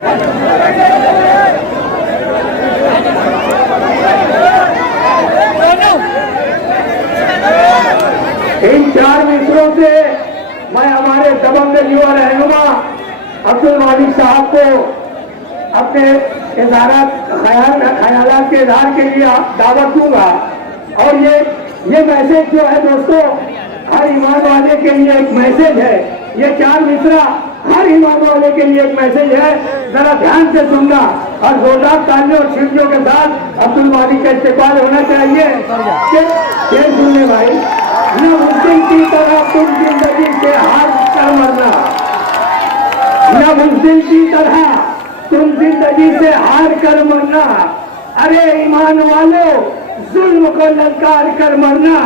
इन 4 मित्रों से मैं हमारे दबंग युवा रहनुमा अब्दुल मालिक साहब को अपने ख्यालात के इजहार के लिए दावत दूंगा। और ये मैसेज जो है दोस्तों, हर ईमान वाले के लिए एक मैसेज है। ये 4 मित्रा हर ईमान वाले के लिए एक मैसेज है, जरा ध्यान से सुनना और जोरदार तालियों और सीटियों के साथ अब्दुल मालिक का इस्तेमाल होना चाहिए। ये सुनने भाई, न मुस्लिम की तरह तुम जिंदगी से हार कर मरना, न मुस्लिम की तरह तुम जिंदगी से हार कर मरना। अरे ईमान वालों, जुल्म को ललकार कर मरना।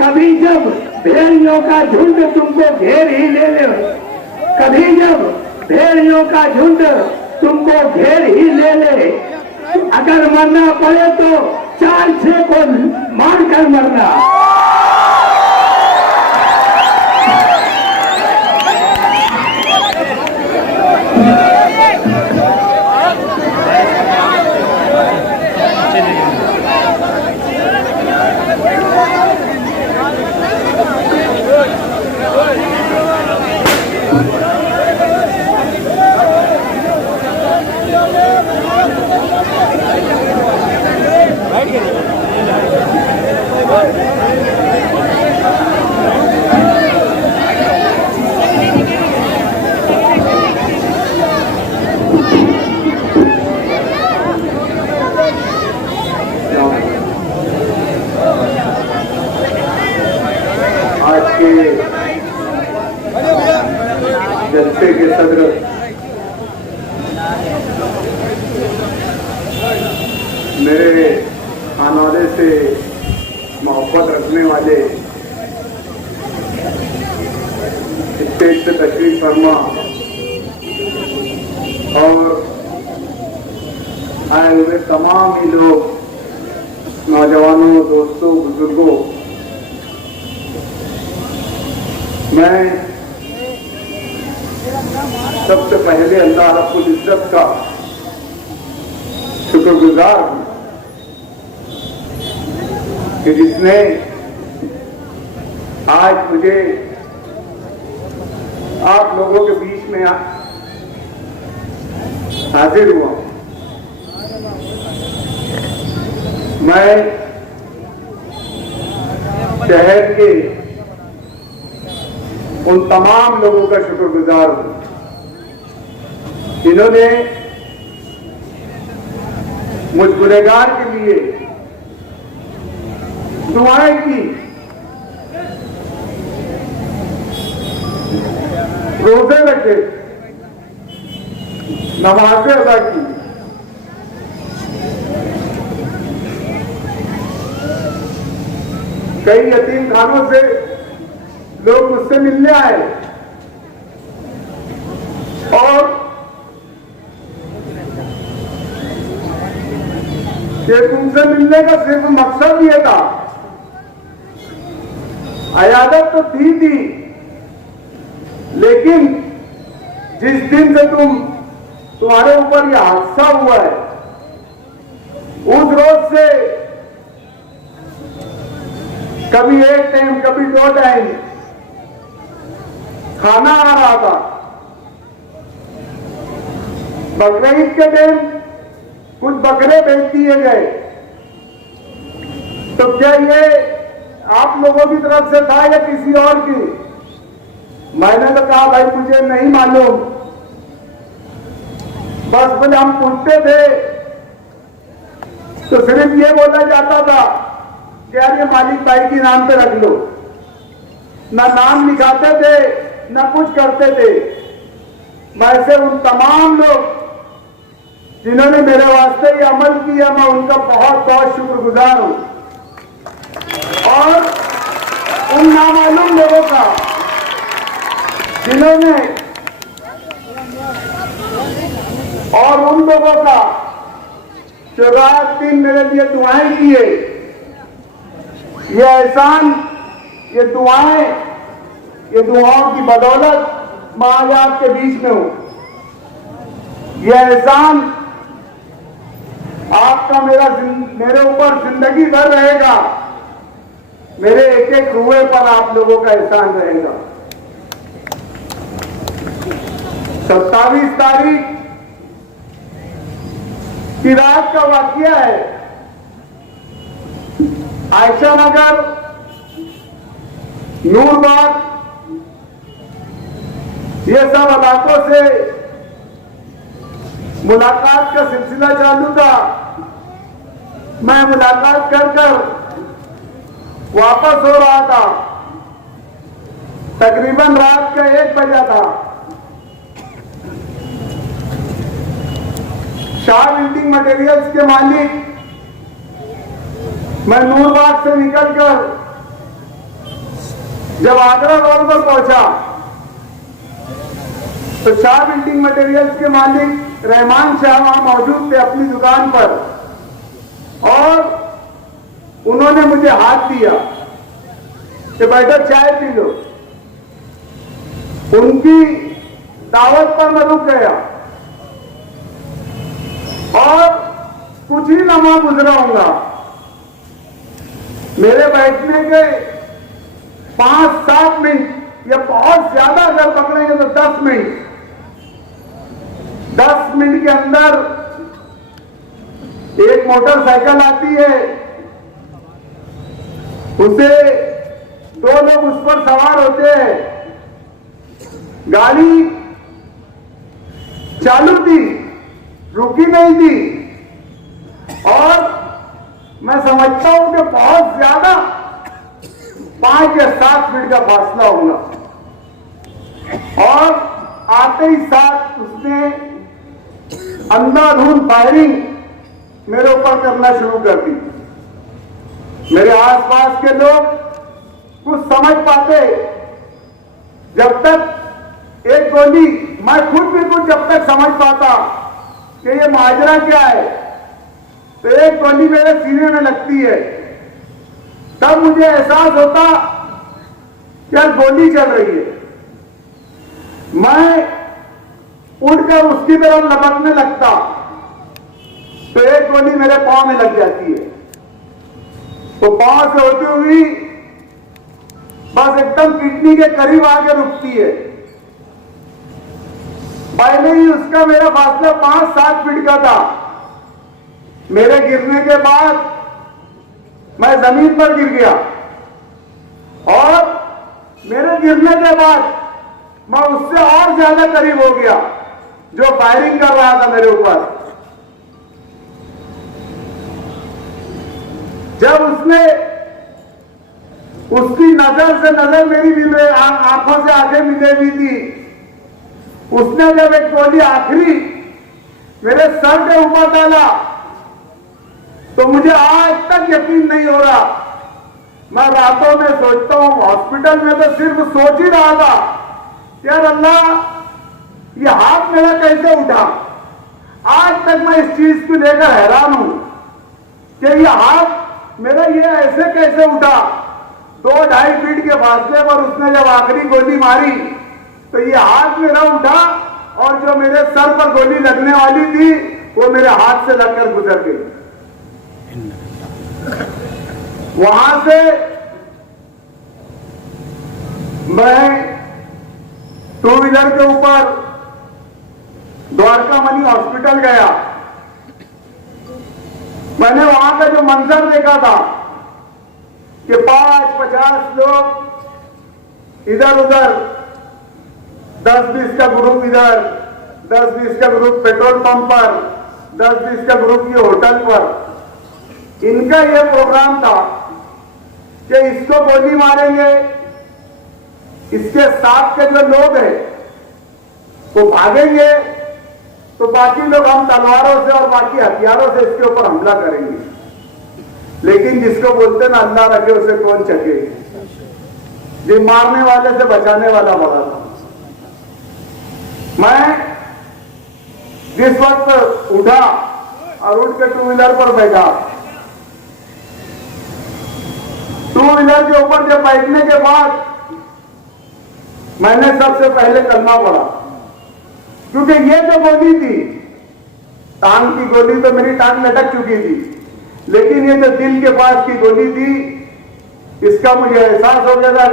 कभी जब भेड़ियों का झुंड तुमको घेर ही ले ले, कभी जब भेड़ियों का झुंड तुमको घेर ही ले ले, अगर मरना पड़े तो 4-6 को मार कर मरना। जलसे के सदर मेरे खानवाले से मोहब्बत रखने वाले स्टेज पे तशरीफ फरमा और आए हुए तमाम ही लोग, नौजवानों, दोस्तों, बुजुर्गों, मैं सबसे पहले अल्लाह रब्बुल इज्जत का शुक्रगुजार हूं कि जिसने आज मुझे आप लोगों के बीच में हाजिर हुआ। मैं शहर के उन तमाम लोगों का शुक्रगुजार हूं जिन्होंने मुझ गुनहगार के लिए दुआएं की, रोजे रखे, नमाजें अदा की। कई यतीम खानों से लोग मुझसे मिलने आए और कि तुमसे मिलने का सिर्फ मकसद ये था, अयादत तो थी, लेकिन जिस दिन से तुम्हारे ऊपर यह हादसा हुआ है, उस रोज से कभी 1 टाइम, कभी 2 टाइम खाना आ रहा था। बकरीद के दिन कुछ बकरे बेच दिए गए। तो क्या ये आप लोगों की तरफ से था या किसी और की? मैंने तो कहा भाई मुझे नहीं मालूम, बस बोले हम पूछते थे तो सिर्फ ये बोला जाता था कि यार ये मालिक भाई के नाम पे रख लो। ना नाम लिखाते थे ना कुछ करते थे। मैं से उन तमाम लोग जिन्होंने मेरे वास्ते ये अमल किया, मैं उनका बहुत बहुत शुक्रगुजार हूं। और उन नामालूम लोगों का जिन्होंने, और उन लोगों का जो रात दिन मेरे लिए दुआएं किए। ये एहसान, ये दुआएं, ये दुआओं की बदौलत मैं आज आपके बीच में हूं। ये एहसान आपका मेरे ऊपर जिंदगी भर रहेगा। मेरे एक एक रुए पर आप लोगों का एहसान रहेगा। 27 तारीख की रात का वाकया है। आयशा नगर, नूरबाग, ये सब इलाकों से मुलाकात का सिलसिला चालू था। मैं मुलाकात कर वापस हो रहा था। तकरीबन रात का 1 बजा था। शाह बिल्डिंग मटेरियल्स के मालिक, मैं नूरबाग से निकलकर जब आगरा रोड पर पहुंचा तो शाह बिल्डिंग मटेरियल्स के मालिक रहमान शाह वहां मौजूद थे अपनी दुकान पर, और उन्होंने मुझे हाथ दिया कि बैठो चाय पी लो। उनकी दावत पर मैं रुक गया और कुछ ही लम्हा गुजरा होगा। मेरे बैठने के 5-7 मिनट या बहुत ज्यादा अगर पकड़ेंगे तो 10 मिनट, 10 मिनट के अंदर एक मोटरसाइकिल आती है। उसे 2 लोग उस पर सवार होते हैं। गाड़ी चालू थी, रुकी नहीं थी, और मैं समझता हूं कि बहुत ज्यादा 5 या 7 मिनट का फासला होगा, और आते ही साथ उसने अंधाधुंध फायरिंग मेरे ऊपर करना शुरू कर दी। मेरे आसपास के लोग कुछ समझ पाते, जब तक एक गोली, मैं खुद भी कुछ जब तक समझ पाता कि ये माजरा क्या है, तो एक गोली मेरे सीने में लगती है। तब मुझे एहसास होता कि यार गोली चल रही है। मैं उड़कर उसकी तरफ लपकने लगता तो एक गोली मेरे पांव में लग जाती है। तो पांव से होती हुई बस एकदम किडनी के करीब आके रुकती है। पहले ही उसका मेरा फासला 5-7 फीट का था। मेरे गिरने के बाद मैं जमीन पर गिर गया, और मेरे गिरने के बाद मैं उससे और ज्यादा करीब हो गया जो फायरिंग कर रहा था मेरे ऊपर। जब उसने, उसकी नजर से नजर मेरी भी, आंखों से आंखें मिले हुई थी, उसने जब एक गोली आखिरी मेरे सर के ऊपर डाला तो मुझे आज तक यकीन नहीं हो रहा। मैं रातों में सोचता हूं, हॉस्पिटल में तो सिर्फ सोच ही रहा था, यार अल्लाह ये हाथ मेरा कैसे उठा। आज तक मैं इस चीज को लेकर हैरान हूं कि ये हाथ मेरा ये ऐसे कैसे उठा। 2-2.5 फीट के फासले पर उसने जब आखिरी गोली मारी तो ये हाथ मेरा उठा, और जो मेरे सर पर गोली लगने वाली थी वो मेरे हाथ से लगकर गुजर गई। वहां से मैं 2 व्हीलर के ऊपर द्वारका मनी हॉस्पिटल गया। मैंने वहां का जो मंजर देखा था कि 5-50 लोग इधर उधर, 10-20 का ग्रुप इधर, 10-20 का ग्रुप पेट्रोल पंप पर, 10-20 का ग्रुप ये होटल पर। इनका ये प्रोग्राम था कि इसको गोली मारेंगे, इसके साथ के जो लोग हैं वो भागेंगे, तो बाकी लोग हम तलवारों से और बाकी हथियारों से इसके ऊपर हमला करेंगे। लेकिन जिसको बोलते ना अल्लाह रखे उसे कौन चके, ये मारने वाले से बचाने वाला बड़ा था। मैं जिस वक्त उठा और उठ के 2 व्हीलर पर बैठा, 2 व्हीलर के ऊपर जब बैठने के बाद मैंने सबसे पहले कलमा पढ़ा, क्योंकि ये जो गोली थी टांग की गोली तो मेरी टांग लटक चुकी थी, लेकिन ये जो दिल के पास की गोली थी, इसका मुझे एहसास हो गया था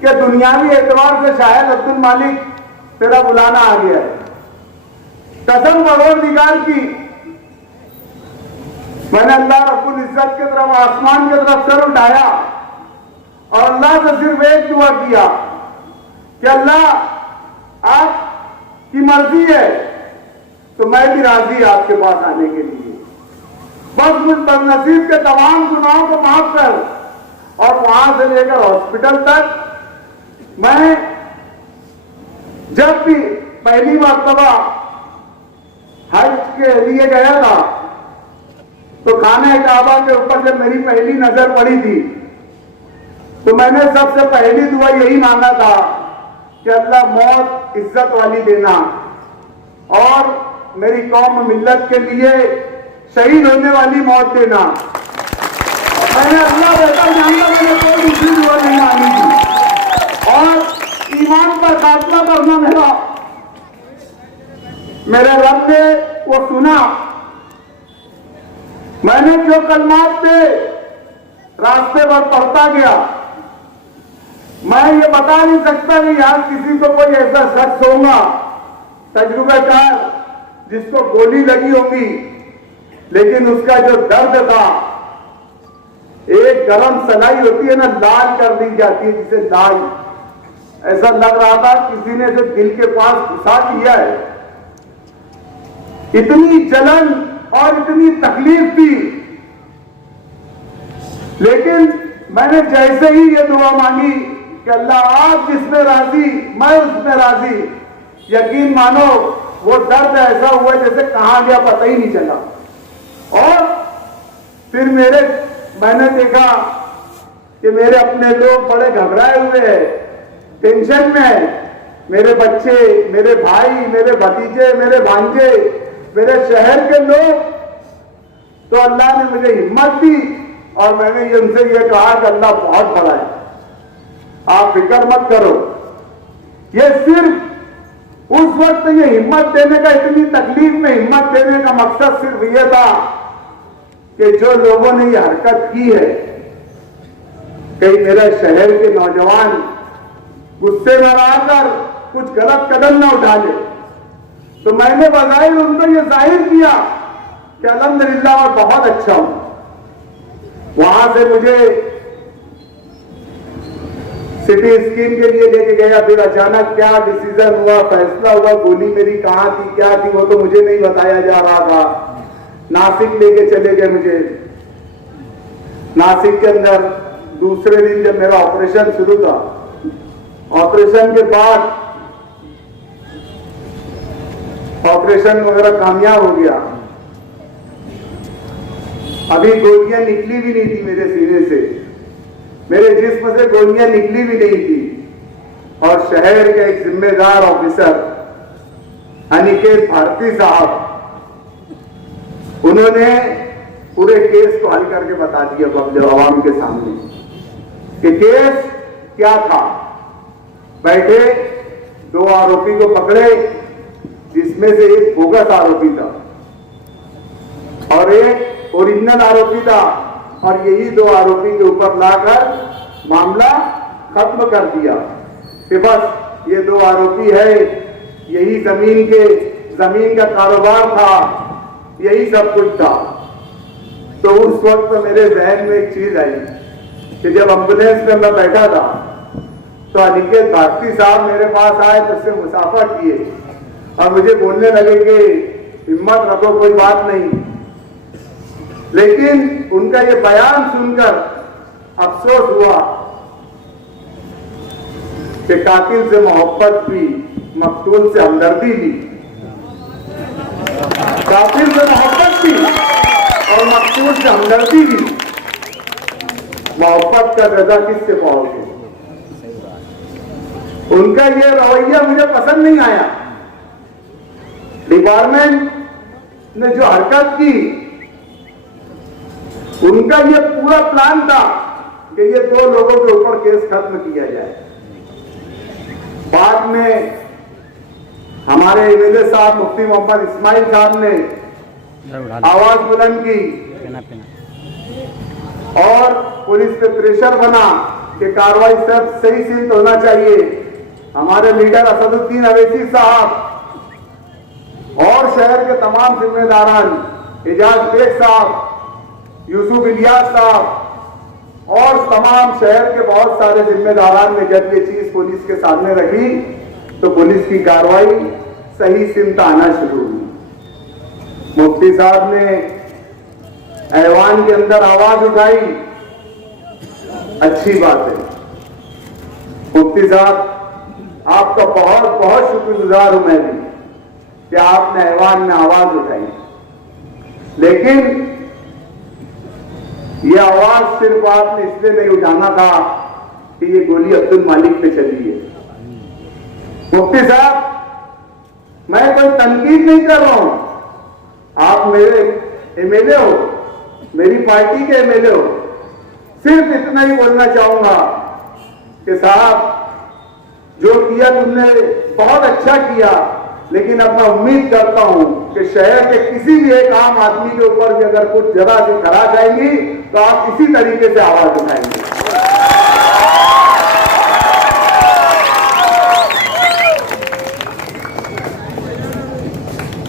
कि दुनियावी एतबार से शायद अब्दुल मालिक तेरा बुलाना आ गया है। कसम परवरदिगार की, मैंने अल्लाह रब्बुल इज्जत की तरफ, आसमान की तरफ सर उठाया और अल्लाह से सिर्फ एक दुआ किया कि अल्लाह आपकी मर्जी है तो मैं भी राजी आपके पास आने के लिए। बस मुझ बदनसीब के तमाम गुनाहों को माफ कर, और वहां से लेकर हॉस्पिटल तक मैं जब भी पहली मर्तबा हज के लिए गया था तो खाने काबा के ऊपर जब मेरी पहली नजर पड़ी थी तो मैंने सबसे पहली दुआ यही मांगा था कि अल्लाह मौत इज्जत वाली देना और मेरी कौम मिल्लत के लिए शहीद होने वाली मौत देना। मैंने अल्लाह बेहतर जानता, मैंने कोई दूसरी दुआ नहीं मांगी थी। और ईमान पर खात्मा करना मेरे रब ने वो सुना। मैंने जो कलमात पे रास्ते पर पढ़ता गया, मैं ये बता नहीं सकता कि यहां किसी को कोई ऐसा शख्स होगा तजुर्बेकार जिसको गोली लगी होगी, लेकिन उसका जो दर्द था, एक गरम सलाई होती है ना, लाल कर दी जाती है जिसे लाल, ऐसा लग रहा था किसी ने जो दिल के पास घुसा दिया है। इतनी जलन और इतनी तकलीफ थी, लेकिन मैंने जैसे ही ये दुआ मांगी कि अल्लाह आप जिसमें राजी मैं उसमें राजी, यकीन मानो वो दर्द ऐसा हुआ जैसे कहां गया पता ही नहीं चला। और फिर मैंने देखा कि मेरे अपने लोग बड़े घबराए हुए हैं, टेंशन में है। मेरे बच्चे, मेरे भाई, मेरे भतीजे, मेरे भांजे, मेरे शहर के लोग। तो अल्लाह ने मुझे हिम्मत दी और मैंने उनसे ये कहा कि अल्लाह बहुत बड़ा है, आप फिक्र मत करो। ये सिर्फ उस वक्त ये हिम्मत देने का, इतनी तकलीफ में हिम्मत देने का मकसद सिर्फ ये था कि जो लोगों ने ये हरकत की है, कहीं मेरे शहर के नौजवान गुस्से में आकर कुछ गलत कदम ना उठा ले। तो मैंने बजाय उनको ये जाहिर किया कि अल्हम्दुलिल्लाह मैं बहुत अच्छा हूं। वहां से मुझे सिटी स्कीम के लिए लेके गया, फिर अचानक क्या डिसीजन हुआ, फैसला हुआ, गोली मेरी कहां थी, क्या थी, वो तो मुझे नहीं बताया जा रहा था। नासिक लेके चले गए मुझे। नासिक के अंदर दूसरे दिन जब मेरा ऑपरेशन शुरू था, ऑपरेशन के बाद ऑपरेशन वगैरह कामयाब हो गया। अभी गोलियां निकली भी नहीं थी मेरे सीने से, मेरे जिस्म से गोलियां निकली भी नहीं थी। और शहर के एक जिम्मेदार ऑफिसर अनिकेत भारती साहब, उन्होंने पूरे केस को हल करके बता दिया पब्लिक आवाम के सामने कि केस क्या था। बैठे 2 आरोपी को पकड़े, जिसमें से एक बोगस आरोपी था और एक ओरिजिनल आरोपी था, और यही 2 आरोपी के ऊपर लाकर मामला खत्म कर दिया कि बस ये 2 आरोपी है, यही जमीन का कारोबार था, यही सब कुछ था। तो उस वक्त मेरे जहन में एक चीज आई कि जब एम्बुलेंस में मैं बैठा था तो अनिकेत भारती साहब मेरे पास आए, तो उससे मुसाफा किए और मुझे बोलने लगे कि हिम्मत रखो, कोई बात नहीं। लेकिन उनका ये बयान सुनकर अफसोस हुआ कि कातिल से मोहब्बत भी, मकतूल से हमदर्दी भी, कातिल से मोहब्बत भी और मकतूल से हमदर्दी भी। मोहब्बत का रजा किससे पाओगे? उनका ये रवैया मुझे पसंद नहीं आया। डिपार्टमेंट ने जो हरकत की, उनका ये पूरा प्लान था कि ये 2 लोगों के ऊपर केस खत्म किया जाए। बाद में हमारे एमएलए साहब मुफ्ती मोहम्मद इस्माइल साहब ने आवाज बुलंद की और पुलिस पे प्रेशर बना कि कार्रवाई सब सही सिद्ध होना चाहिए। हमारे लीडर असदुद्दीन अवैसी साहब और शहर के तमाम जिम्मेदारान एजाज बेग साहब, यूसुफ इलियास साहब और तमाम शहर के बहुत सारे जिम्मेदारान ने जब ये चीज पुलिस के सामने रखी तो पुलिस की कार्रवाई सही सिमत आना शुरू हुई। मुफ्ती साहब ने ऐवान के अंदर आवाज उठाई, अच्छी बात है। मुफ्ती साहब आपका बहुत बहुत शुक्रगुजार हूं मैं भी कि आपने ऐवान में आवाज उठाई, लेकिन ये आवाज सिर्फ आपने इसलिए नहीं उठाना था कि ये गोली अब्दुल मालिक पे चली है। मुफ्ती साहब मैं कोई तनकीद नहीं कर रहा हूं, आप मेरे एमएलए हो, मेरी पार्टी के एमएलए हो। सिर्फ इतना ही बोलना चाहूंगा कि साहब जो किया तुमने बहुत अच्छा किया, लेकिन अब मैं उम्मीद करता हूं कि शहर के किसी भी एक आम आदमी के ऊपर भी अगर कुछ जरा सी खराश आएंगी तो आप इसी तरीके से आवाज उठाएंगे।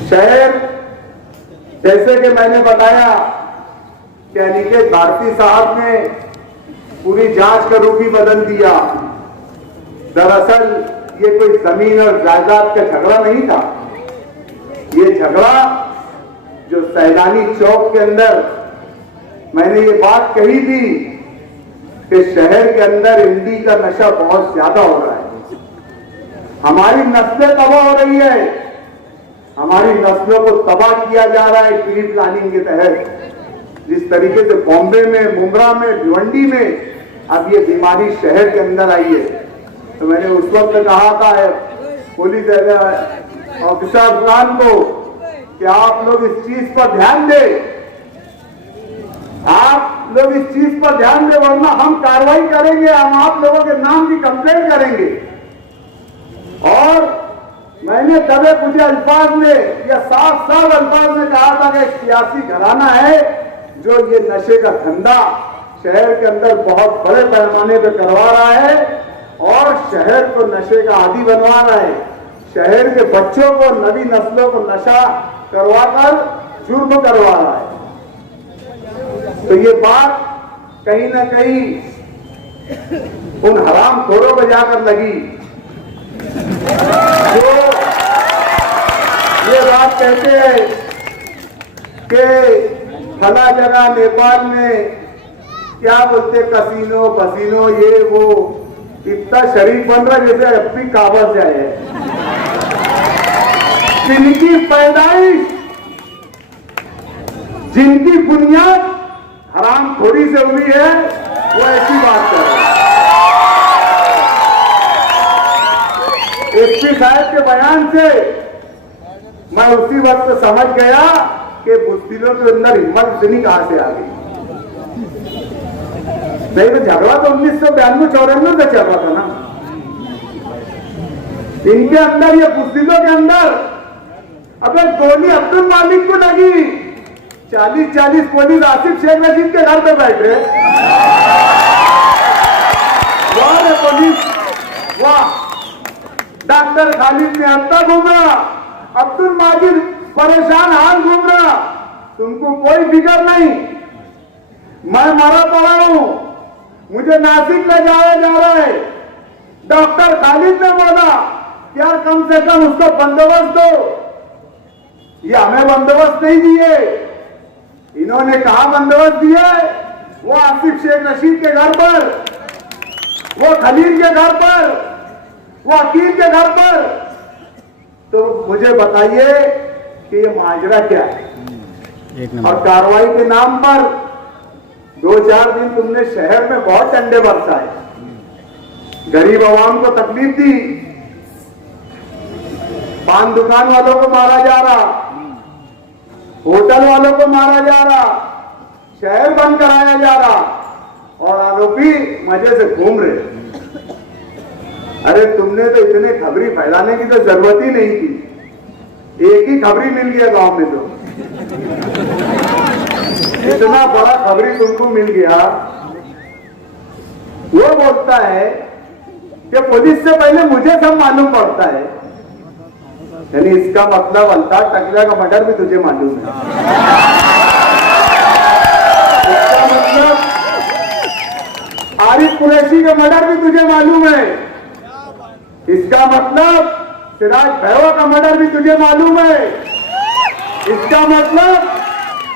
शहर जैसे कि मैंने बताया कि अनिकेत भारती साहब ने पूरी जांच का रुख ही बदल दिया। दरअसल ये कोई जमीन और जायदाद का झगड़ा नहीं था, ये झगड़ा जो सैलानी चौक के अंदर मैंने ये बात कही थी कि शहर के अंदर हिंदी का नशा बहुत ज्यादा हो रहा है, हमारी नस्लें तबाह हो रही है, हमारी नस्लों को तबाह किया जा रहा है प्री प्लानिंग के तहत। जिस तरीके से बॉम्बे में, मुंब्रा में, भिवंडी में अब ये बीमारी शहर के अंदर आई है, तो मैंने उस वक्त कहा था पुलिस ऑफिसर अफगान को कि आप लोग इस चीज पर ध्यान दें, आप लोग इस चीज पर ध्यान दें, वरना हम कार्रवाई करेंगे, हम आप लोगों के नाम की कंप्लेंट करेंगे। और मैंने दबे कुछ अल्फाज में या साफ साफ अल्फाज में कहा था कि एक सियासी घराना है जो ये नशे का धंधा शहर के अंदर बहुत बड़े पैमाने पर करवा रहा है और शहर को नशे का आदी बनवा रहा है, शहर के बच्चों को, नवी नस्लों को नशा करवाकर जुर्म करवा रहा है। तो ये बात कहीं ना कहीं उन हरामखोरों पर जाकर लगी जो ये बात कहते हैं कि फला जगह नेपाल में क्या बोलते कसीनो बसीनो ये वो, इतना शरीफ बन रहा जैसे अपनी काबज जाए। जिनकी पैदाइश, जिनकी बुनियाद हरामखोरी से हुई है, वो ऐसी बात कर रहे हैं। एसपी साहब के बयान से मैं उसी वक्त समझ गया कि बुज़दिलों के अंदर हिम्मत इतनी कहां से आ गई। नहीं तो झगड़ा तो 1992-94 में चल रहा था ना, इनके अंदर, ये बुज़दिलों के अंदर अब गोली अब्दुल मालिक को लगी, 40-40 पुलिस आसिफ शेख रशीद के घर पे बैठ रहे, वाह पुलिस वाह। डॉक्टर खालिद ने हत्या घूम रहा, अब्दुल माजिद परेशान हाल घूम रहा, तुमको कोई फिक्र नहीं, मैं मरा पड़ा हूं, मुझे नासिक ले जाया जा रहा है। डॉक्टर खालिद ने बोला यार कम से कम उसको बंदोबस्त दो, ये हमें बंदोबस्त नहीं दिए, इन्होंने कहा बंदोबस्त दिया है, वो आसिफ शेख रशीद के घर पर, वो खलील के घर पर, वो अकील के घर पर। तो मुझे बताइए कि ये माजरा क्या है? और कार्रवाई के नाम पर 2-4 दिन तुमने शहर में बहुत डंडे बरसाए, गरीब आवाम को तकलीफ दी, पान दुकान वालों को मारा जा रहा, होटल वालों को मारा जा रहा, शहर बंद कराया जा रहा और आरोपी मजे से घूम रहे। अरे तुमने तो इतने खबरी फैलाने की तो जरूरत ही नहीं थी। एक ही खबरी मिल गया गांव में, तो इतना बड़ा खबरी तुमको मिल गया। वो बोलता है कि पुलिस से पहले मुझे सब मालूम पड़ता है, यानी इसका मतलब अल्ताफ टकला का मर्डर भी तुझे मालूम है। इसका मतलब आरिफ कुरैशी का मर्डर भी तुझे मालूम है। इसका मतलब सिराज भैवा का मर्डर भी तुझे मालूम है। इसका मतलब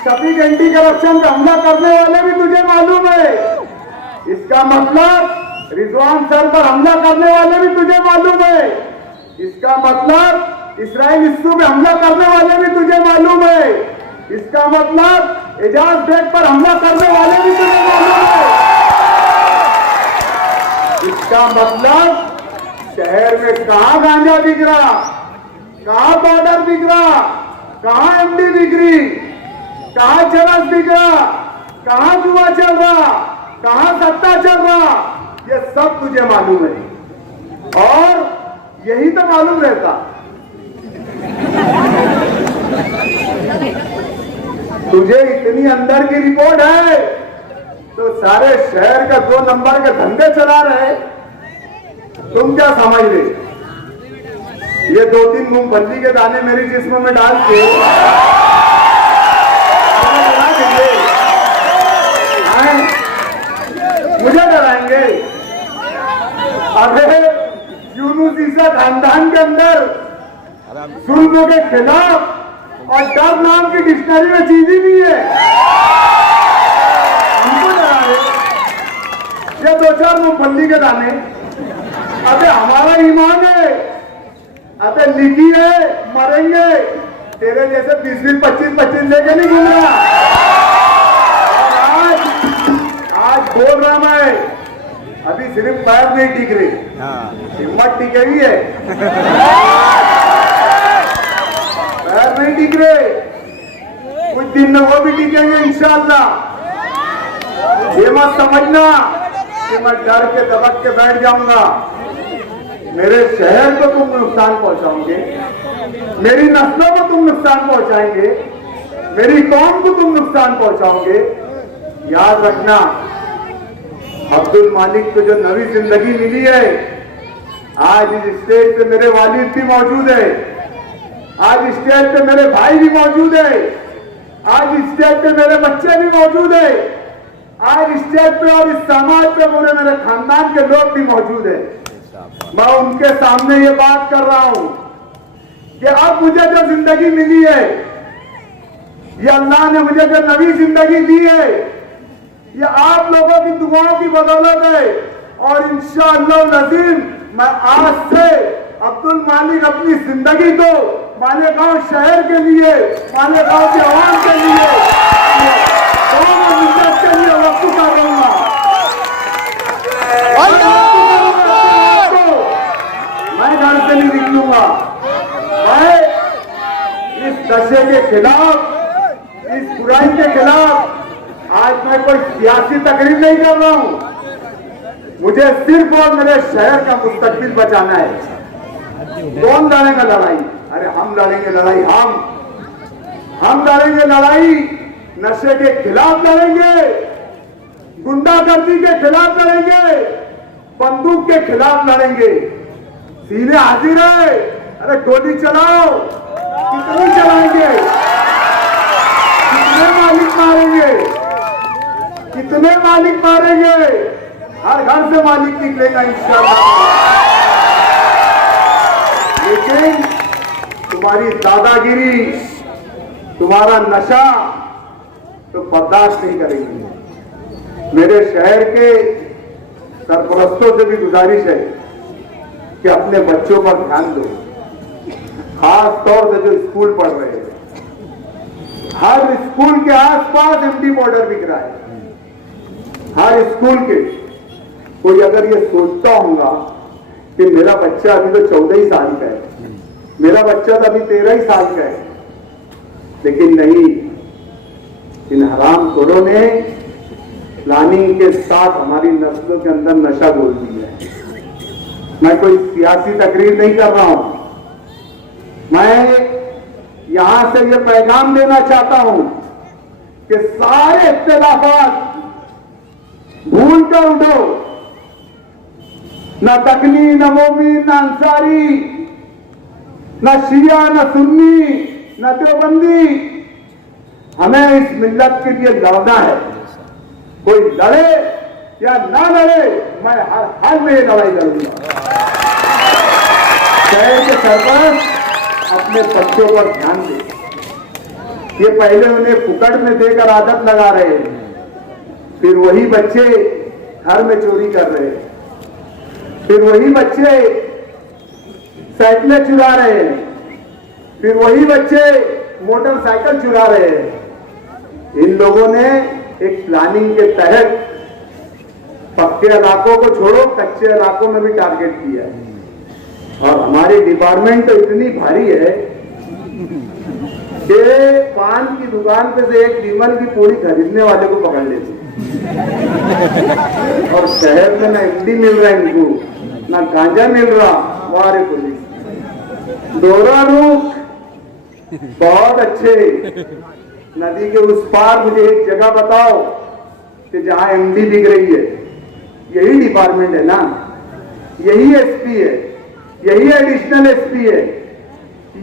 शफीक एंटी करप्शन पे हमला करने वाले भी तुझे मालूम है। इसका मतलब रिजवान सर पर हमला करने वाले भी तुझे मालूम है। इसका मतलब इसराइल इस्सू पे हमला करने वाले भी तुझे मालूम है। इसका मतलब एजाज बेग पर हमला करने वाले भी तुझे मालूम है। इसका मतलब शहर में कहां गांजा बिक रहा, कहां पाउडर बिक रहा, कहां एमडी बिक रही, कहां चरस बिक रहा, कहां जुआ चल रहा, कहां सत्ता चल रहा, ये सब तुझे मालूम है। और यही तो मालूम रहता। तुझे इतनी अंदर की रिपोर्ट है तो सारे शहर का 2 नंबर के धंधे चला रहे, तुम क्या समझ रहे? ये 2-3 मूंगफली के दाने मेरी जिस्म में डाल के मुझे डराएंगे? अरे यूनुस ईसा खानदान के अंदर जुल्म के खिलाफ और डर नाम की डिक्शनरी में चीज ही नहीं है। हमको डरा है ये 2-4 मूंगफली के दाने। अबे हमारा ईमान है, अबे लिखी है मरेंगे, तेरे जैसे 20-20, 25-25 लेके नहीं घूम रहा। आज बोल रहा मैं, अभी सिर्फ पैर नहीं टिक रही, हिम्मत टिकेगी है। पैर नहीं टिक रहे, कुछ दिन में वो भी टिकेंगे इंशाअल्लाह। ये मत समझना कि मैं डर के दबक के बैठ जाऊंगा। मेरे शहर को तुम नुकसान पहुंचाओगे, मेरी नस्लों को तुम नुकसान पहुंचाएंगे, मेरी कौम को तुम नुकसान पहुंचाओगे। याद रखना, अब्दुल मालिक को जो नई जिंदगी मिली है, आज इस स्टेज पे मेरे वालिद भी मौजूद है, आज स्टेज पे मेरे भाई भी मौजूद है, आज स्टेज पे मेरे बच्चे भी मौजूद है, आज स्टेज पे और इस समाज पे पूरे मेरे खानदान के लोग भी मौजूद है। मैं उनके सामने ये बात कर रहा हूं कि अब मुझे जो जिंदगी मिली है, ये अल्लाह ने मुझे जो नई जिंदगी दी है, ये आप लोगों की दुआओं की बदौलत है। और इंशाअल्लाह नज़ीम मैं आज से अब्दुल मालिक अपनी जिंदगी को मालेगांव शहर के लिए, मालेगांव की आवाम के लिए, के लिए वक्त कर रहूंगा। मैं घर से नहीं निकलूंगा। मैं इस नशे के खिलाफ, इस बुराई के खिलाफ आज मैं कोई सियासी तकरीर नहीं कर रहा हूं। मुझे सिर्फ और मेरे शहर का मुस्तकबिल बचाना है। कौन लड़ेगा लड़ाई? अरे हम लड़ेंगे लड़ाई, हम लड़ेंगे लड़ाई, नशे के खिलाफ लड़ेंगे, गुंडागर्दी के खिलाफ लड़ेंगे, बंदूक के खिलाफ लड़ेंगे। सीने हाजिर है, अरे गोली चलाओ, कितनी चलाएंगे, कितने मालिक मारेंगे, कितने मालिक मारेंगे? हर घर से मालिक निकलेगा इंशाअल्लाह। लेकिन तुम्हारी दादागिरी, तुम्हारा नशा तो बर्दाश्त नहीं करेंगे। मेरे शहर के सरपरस्तों से भी गुजारिश है कि अपने बच्चों पर ध्यान दो, खास तौर से जो स्कूल पढ़ रहे हैं। हर स्कूल के आसपास एमडी पाउडर बिक रहा है, हर स्कूल के। कोई अगर ये सोचता होगा कि मेरा बच्चा अभी तो 14 ही साल का है, मेरा बच्चा तो अभी 13 ही साल का है, लेकिन नहीं, इन हरामखोरों ने प्लानिंग के साथ हमारी नस्लों के अंदर नशा घोल दिया है। मैं कोई सियासी तकरीर नहीं कर रहा हूं, मैं यहां से ये पैगाम देना चाहता हूं कि सारे इख्तिलाफात भूल कर उठो। न तकनी, न मोमिन, न अंसारी, न शिया, न सुन्नी, न देवबंदी, हमें इस मिल्लत के लिए लड़ना है। कोई लड़े या ना लड़े, मैं हर हाल में ये लड़ाई लड़ूंगा। शहर के सरपंच अपने बच्चों पर ध्यान दे। ये पहले उन्हें फुकट में देकर आदत लगा रहे हैं, फिर वही बच्चे घर में चोरी कर रहे हैं, फिर वही बच्चे साइकिलें चुरा रहे हैं, फिर वही बच्चे मोटरसाइकिल चुरा रहे हैं। इन लोगों ने एक प्लानिंग के तहत पक्के इलाकों को छोड़ो, कच्चे इलाकों में भी टारगेट किया है। और हमारी डिपार्टमेंट तो इतनी भारी है कि पान की दुकान पे से एक नीमन की पूरी खरीदने वाले को पकड़ लेते और शहर में ना इमली मिल रहा है इनको, ना गांजा मिल रहा। हमारे पुलिस दोरा रुख बहुत अच्छे। नदी के उस पार मुझे एक जगह बताओ कि जहां एमडी बिक रही है। यही डिपार्टमेंट है ना, यही एसपी है, यही एडिशनल एसपी है,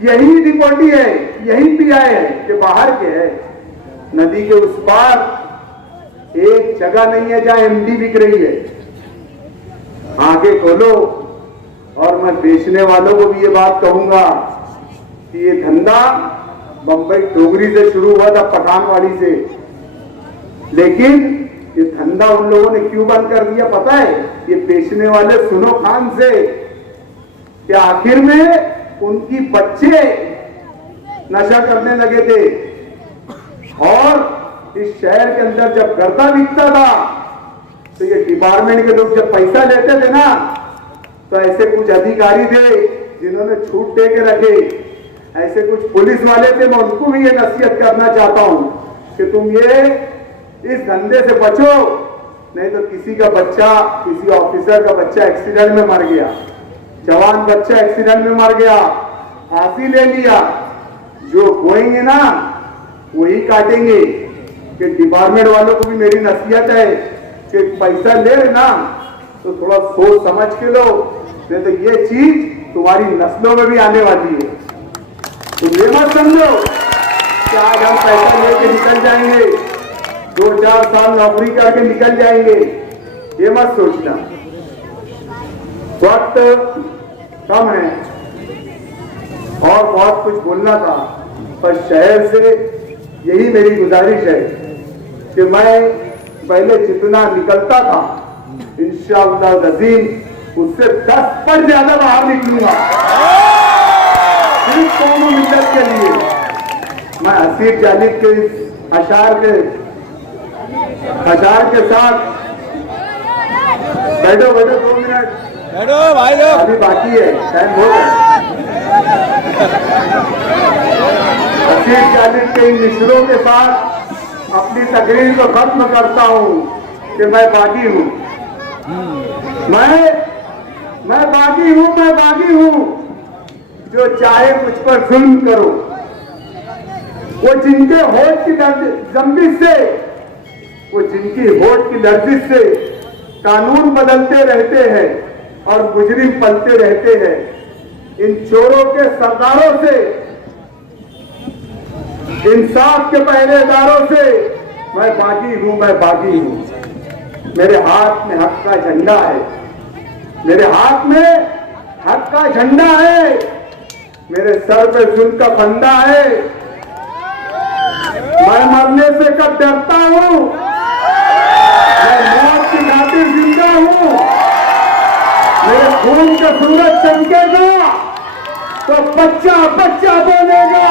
यही डिप्टी है, यही पीआई है कि बाहर के है। नदी के उस पार एक जगह नहीं है जहां एमडी बिक रही है। आगे खोलो। और मैं बेचने वालों को भी ये बात कहूंगा कि ये धंधा बंबई डोगरी से शुरू हुआ था, पठानवाड़ी से, लेकिन ये धंधा उन लोगों ने क्यों बंद कर दिया पता है? ये बेचने वाले सुनो खान से कि आखिर में उनकी बच्चे नशा करने लगे थे। और इस शहर के अंदर जब गर्दा बिकता था तो ये डिपार्टमेंट के लोग जब पैसा लेते थे ना, तो ऐसे कुछ अधिकारी थे जिन्होंने छूट दे के रखे, ऐसे कुछ पुलिस वाले थे। मैं उनको भी ये नसीहत करना चाहता हूं कि तुम ये इस धंधे से बचो, नहीं तो किसी का बच्चा, किसी ऑफिसर का बच्चा एक्सीडेंट में मर गया, जवान बच्चा एक्सीडेंट में मर गया, फांसी ले लिया, जो बोएंगे ना वही काटेंगे। कि डिपार्टमेंट वालों को भी मेरी नसीहत है कि पैसा ले ना तो थोड़ा सोच समझ के लो, नहीं तो ये चीज तुम्हारी नस्लों में भी आने वाली है। तुम ये मत समझो कि आज हम पैसा लेके निकल जाएंगे, 2-4 साल नौकरी करके निकल जाएंगे, ये मत सोचना। वक्त कम है और बहुत कुछ बोलना था, पर शहर से यही मेरी गुजारिश है कि मैं पहले जितना निकलता था इंशाअल्लाह अज़ीम उससे 10 पर ज्यादा बाहर निकलूंगा, सिर्फ कौमों मिल्लत के लिए। मैं हसीब जालिब के इस अशार के साथ बैठो 2 मिनट बैठो भाई लोग, अभी बाकी है, टाइम हो गया। हसीब जालिब के इन मिसरों के साथ अपनी तकरीर को खत्म करता हूं कि मैं बागी हूं, मैं बागी हूं, जो चाहे मुझ पर जुल्म करो। वो जिनके होठ की जंबिश से, वो जिनकी होठ की लर्जिश से कानून बदलते रहते हैं और मुजरिम पलते रहते हैं, इन चोरों के सरदारों से, इंसाफ के पहरेदारों से मैं बागी हूं। मेरे हाथ में हक का झंडा है, मेरे हाथ में हक का झंडा है, मेरे सर पे जुल्म का फंदा है। मैं मरने से कब डरता हूं, मैं मौत की खातिर जिंदा हूं। मेरे खून का सूरज चमकेगा तो बच्चा बच्चा बोलेगा।